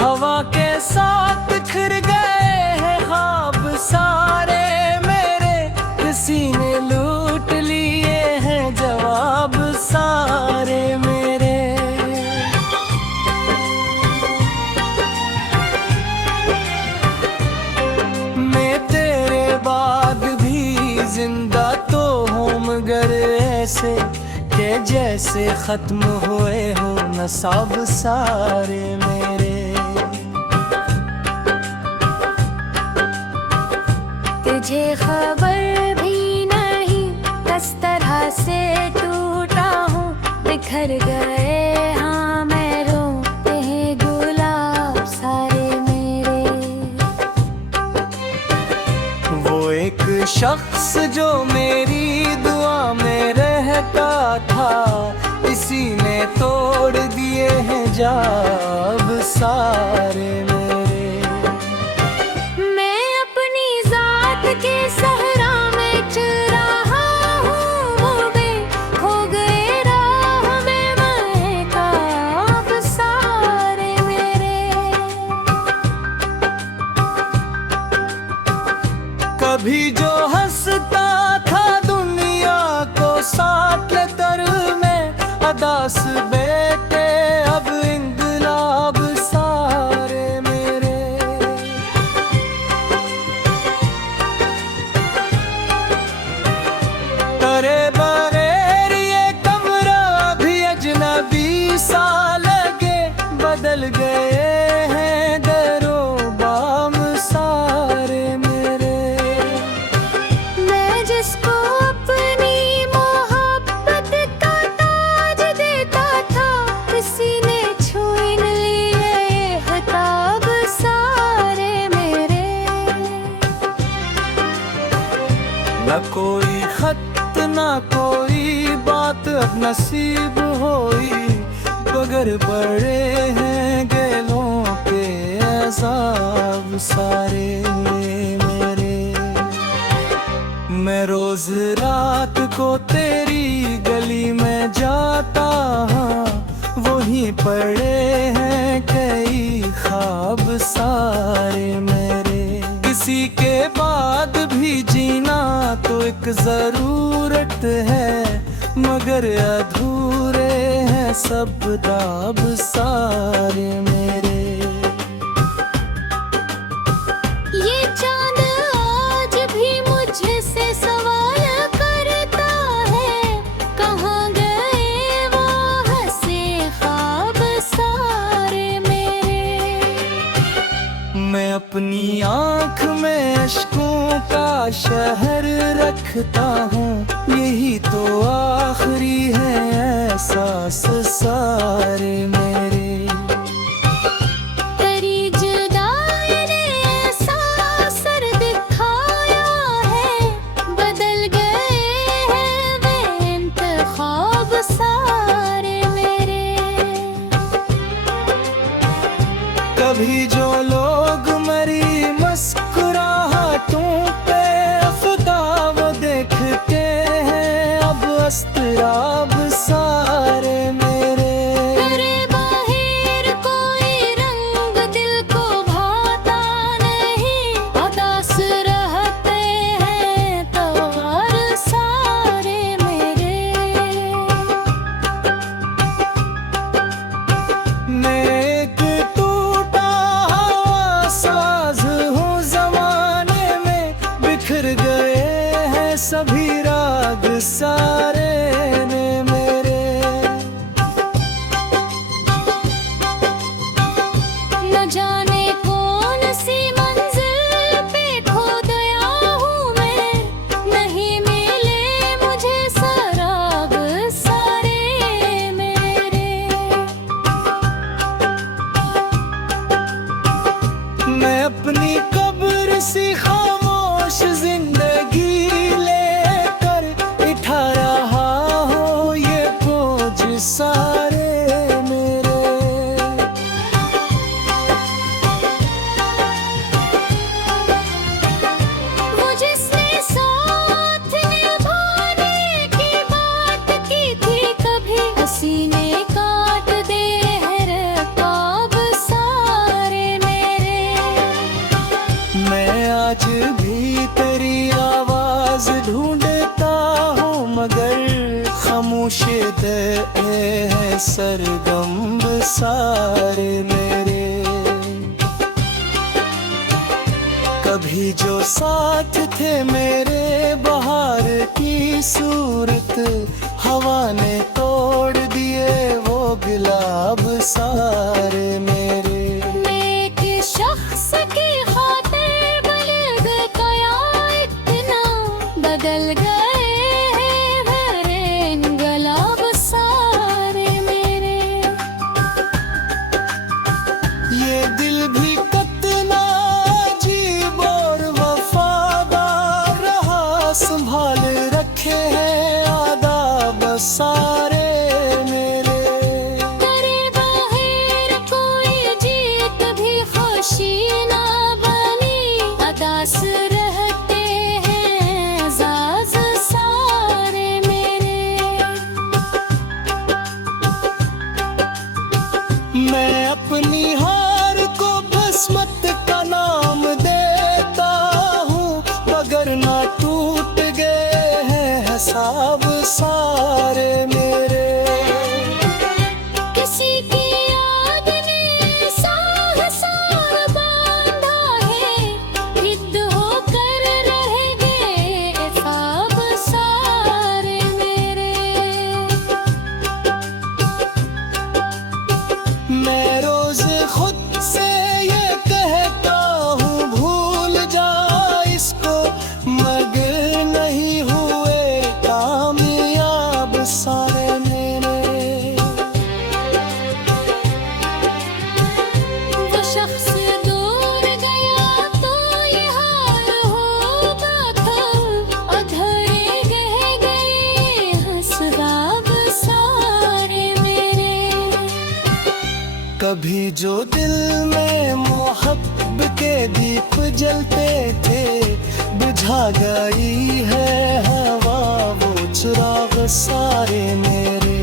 हवा के साथ बिखर गए हैं ख्वाब सारे मेरे, किसी ने लूट लिए हैं जवाब सारे मेरे। मैं तेरे बाद भी जिंदा तो हूँ मगर ऐसे के जैसे खत्म हुए हो नसाब सारे मेरे। तुझे खबर भी नहीं किस तरह से टूटा हूँ, बिखर गए हाँ मैं रोते हैं गुलाब सारे मेरे। वो एक शख्स जो मेरी दुआ में रहता था, इसी ने तोड़ दिए हैं जाब सारे मेरे। मैं अपनी जात के सहरा में चल रहा हूँ, वो खो गए राह में महताब सारे मेरे। कभी जो हंसता था दुनिया को साथ लेकर में, अदास बेटे अब इंगलाब सारे मेरे। तेरे बगैर ये कमरा भी अजनबी सा लगे, बदल गए हैं दरो बाम सारे मेरे। मैं जिसको अपनी मोहब्बत का ताज देता था, किसी ने छीन लिए ये खिताब सारे मेरे। न कोई खत न कोई बात अब नसीब होई, बगर बड़े हैं गैलों के अज़ाब सारे मेरे। मैं रोज रात को तेरी गली में जाता हाँ, वहीं पड़े हैं कई ख्वाब सारे मेरे। किसी के बाद भी जीना तो एक जरूरत है, मगर अधूरे हैं सब दाब सारे मेरे। ये चांद आज भी मुझसे सवाल करता है, कहाँ गए वो हंसे ख्वाब सारे मेरे। मैं अपनी आँख में अश्कों का शहर रखता हूँ, यही तो आखिरी है एहसास सारे मेरे। तेरी जुदाई ने ऐसा असर दिखाया है, बदल गए हैं वे इंतखाब सारे मेरे। कभी जो लोग मरी मुस्कुराहटों पे अफ़दा वो देखते हैं अब अस्तराब सारे मेरे। तेरे बाहर कोई रंग दिल को भाता नहीं, उदास रहते हैं तवार सारे मेरे। मैं एक टूटा हुआ साज हूँ ज़माने में, बिखर गए हैं सभी राग सारे ने मेरे। न जाने कौन सी मंजिल पे खो गया हूँ मैं, नहीं मिले मुझे सराग सारे मेरे। मैं अपनी कब्र सी खामोश जिंदगी लेकर उठा रहा हूँ ये बोझ सारे मेरे। वो जिसने साथ निभाने की बात की थी, कभी हसीने काट दे हैं रकाब सारे सरगम सारे मेरे। कभी जो साथ थे मेरे बहार की सूरत, हवा ने तोड़ दिए वो गुलाब सारे मेरे। मैं एक शख्स की खातिर बदल गया, इतना बदल गए हैं मेरे गुलाब सारे मेरे। ये दिल भी कितना अजीब और वफादार रहा, संभाल रखे हैं आदाब सारे मेरे। तेरे बाहर कोई जीत भी खुशी ना बनी, अदास रहते हैं एजाज सारे मेरे। मैं अपनी हार को बसमत का नाम देता हूँ, मगर ना टूट गए हैं हिसाब सारे मेरे। किसी की याद ने साहसार बांधा है, रिद्द होकर रह गए ख्वाब सारे मेरे। मैं रोज खुद से ये कहता हूँ भूल जा इसको, मगर नहीं हुए कामयाब सारे मेरे। वो शख्स दूर गया तो ये हाल होगा था, अधूरे रह गए हंसराब सारे मेरे। कभी जो दिल में मोहब्बत के दीप जलते थे, बुझा गई है हवा वो चिराग सारे मेरे।